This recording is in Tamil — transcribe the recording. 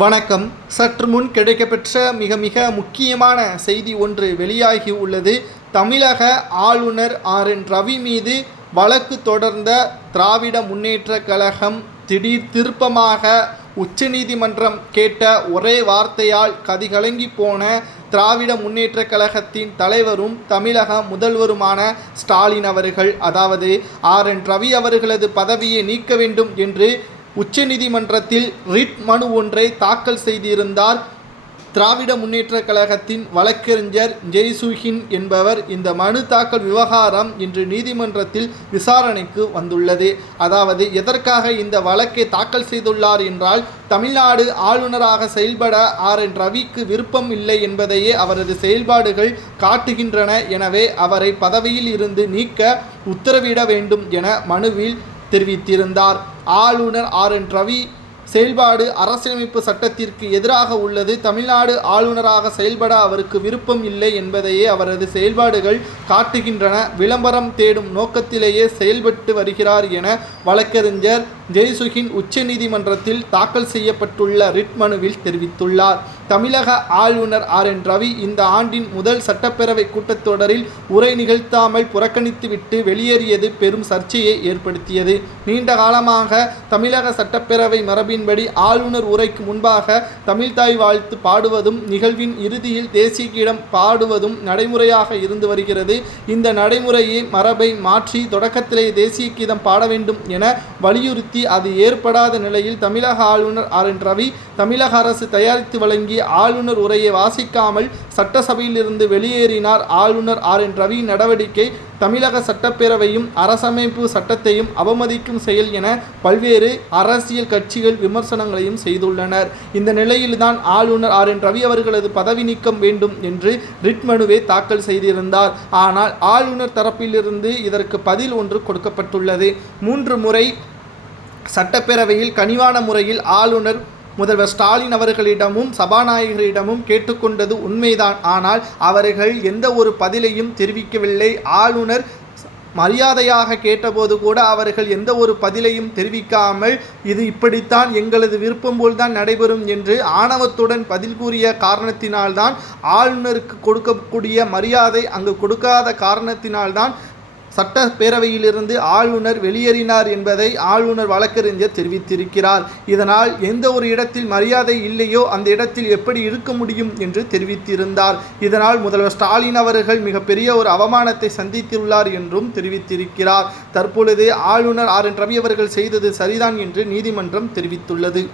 வணக்கம். சற்று முன் கிடைக்கப்பெற்ற மிக முக்கியமான செய்தி ஒன்று வெளியாகி உள்ளது. தமிழக ஆளுநர் ஆர்.என். ரவி மீது வழக்கு தொடர்ந்த திராவிட முன்னேற்றக் கழகம் திடீர் திருப்பமாக உச்சநீதிமன்றம் கேட்ட ஒரே வார்த்தையால் கதிகலங்கி போன திராவிட முன்னேற்றக் கழகத்தின் தலைவரும் தமிழக முதல்வருமான ஸ்டாலின் அவர்கள், அதாவது ஆர்.என். ரவி அவர்களது பதவியை நீக்க வேண்டும் என்று உச்சநீதிமன்றத்தில் ரிட் மனு ஒன்றை தாக்கல் செய்திருந்தார். திராவிட முன்னேற்றக் கழகத்தின் வழக்கறிஞர் ஜெய்சுகின் என்பவர். இந்த மனு தாக்கல் விவகாரம் இன்று நீதிமன்றத்தில் விசாரணைக்கு வந்துள்ளது. அதாவது எதற்காக இந்த வழக்கை தாக்கல் செய்துள்ளார் என்றால், தமிழ்நாடு ஆளுநராக செயல்பட ஆர்.என். ரவிக்கு விருப்பம் இல்லை என்பதையே அவரது செயல்பாடுகள் காட்டுகின்றன. எனவே அவரை பதவியில் இருந்து நீக்க உத்தரவிட வேண்டும் என மனுவில் தெரிவித்திருந்தார். ஆளுநர் ஆர்.என். ரவி செயல்பாடு அரசியலமைப்பு சட்டத்திற்கு எதிராக உள்ளது. தமிழ்நாடு ஆளுநராக செயல்பட அவருக்கு விருப்பம் இல்லை என்பதையே அவரது செயல்பாடுகள் காட்டுகின்றன. விளம்பரம் தேடும் நோக்கத்திலேயே செயல்பட்டு வருகிறார் என வழக்கறிஞர் ஜெய்சுகின் உச்சநீதிமன்றத்தில் தாக்கல் செய்யப்பட்டுள்ள ரிட் மனுவில் தெரிவித்துள்ளார். தமிழக ஆளுநர் ஆர்.என். ரவி இந்த ஆண்டின் முதல் சட்டப்பேரவை கூட்டத்தொடரில் உரை நிகழ்த்தாமல் புறக்கணித்துவிட்டு வெளியேறியது பெரும் சர்ச்சையை ஏற்படுத்தியது. நீண்ட காலமாக தமிழக சட்டப்பேரவை மரபின்படி ஆளுநர் உரைக்கு முன்பாக தமிழ்தாய் வாழ்த்து பாடுவதும் நிகழ்வின் இறுதியில் தேசிய கீதம் பாடுவதும் நடைமுறையாக இருந்து வருகிறது. இந்த நடைமுறையை மரபை மாற்றி தொடக்கத்திலே தேசிய கீதம் பாட வேண்டும் என வலியுறுத்தி அது ஏற்படாத நிலையில் தமிழக ஆளுநர் ஆர்.என். ரவி தமிழக அரசு தயாரித்து வழங்கிய ஆளுநர் உரையை வாசிக்காமல் சட்டசபையிலிருந்து வெளியேறினார். ஆளுநர் ஆர்.என். ரவி நடவடிக்கை தமிழக சட்டப்பேரவையும் அரசமைப்பு சட்டத்தையும் அவமதிக்கும் செயல் என பல்வேறு அரசியல் கட்சிகள் விமர்சனங்களையும் செய்துள்ளனர். இந்த நிலையில்தான் ஆளுநர் ஆர்.என். ரவி அவர்களது பதவி நீக்கம் வேண்டும் என்று ரிட் மனுவை தாக்கல் செய்திருந்தார். ஆனால் ஆளுநர் தரப்பிலிருந்து இதற்கு பதில் ஒன்று கொடுக்கப்பட்டுள்ளது. 3 முறை சட்டப்பேரவையில் கனிவான முறையில் ஆளுநர் முதல்வர் ஸ்டாலின் அவர்களிடமும் சபாநாயகரிடமும் கேட்டுக்கொண்டது உண்மைதான். ஆனால் அவர்கள் எந்த ஒரு பதிலையும் தெரிவிக்கவில்லை. ஆளுநர் மரியாதையாக கேட்டபோது கூட அவர்கள் எந்த ஒரு பதிலையும் தெரிவிக்காமல், இது இப்படித்தான், எங்களது விருப்பம் போல்தான் நடைபெறும் என்று ஆணவத்துடன் பதில் கூறிய காரணத்தினால்தான், ஆளுநருக்கு கொடுக்கக்கூடிய மரியாதை அங்கு கொடுக்காத காரணத்தினால்தான் சட்டப்பேரவையிலிருந்து ஆளுநர் வெளியேறினார் என்பதை ஆளுநர் வழக்கறிஞர் தெரிவித்திருக்கிறார். இதனால் எந்த ஒரு இடத்தில் மரியாதை இல்லையோ அந்த இடத்தில் எப்படி இருக்க முடியும் என்று தெரிவித்திருந்தார். இதனால் முதல்வர் ஸ்டாலின் அவர்கள் மிகப்பெரிய ஒரு அவமானத்தை சந்தித்துள்ளார் என்றும் தெரிவித்திருக்கிறார். தற்பொழுது ஆளுநர் ஆர்.என். ரவி அவர்கள் செய்தது சரிதான் என்று நீதிமன்றம் தெரிவித்துள்ளது.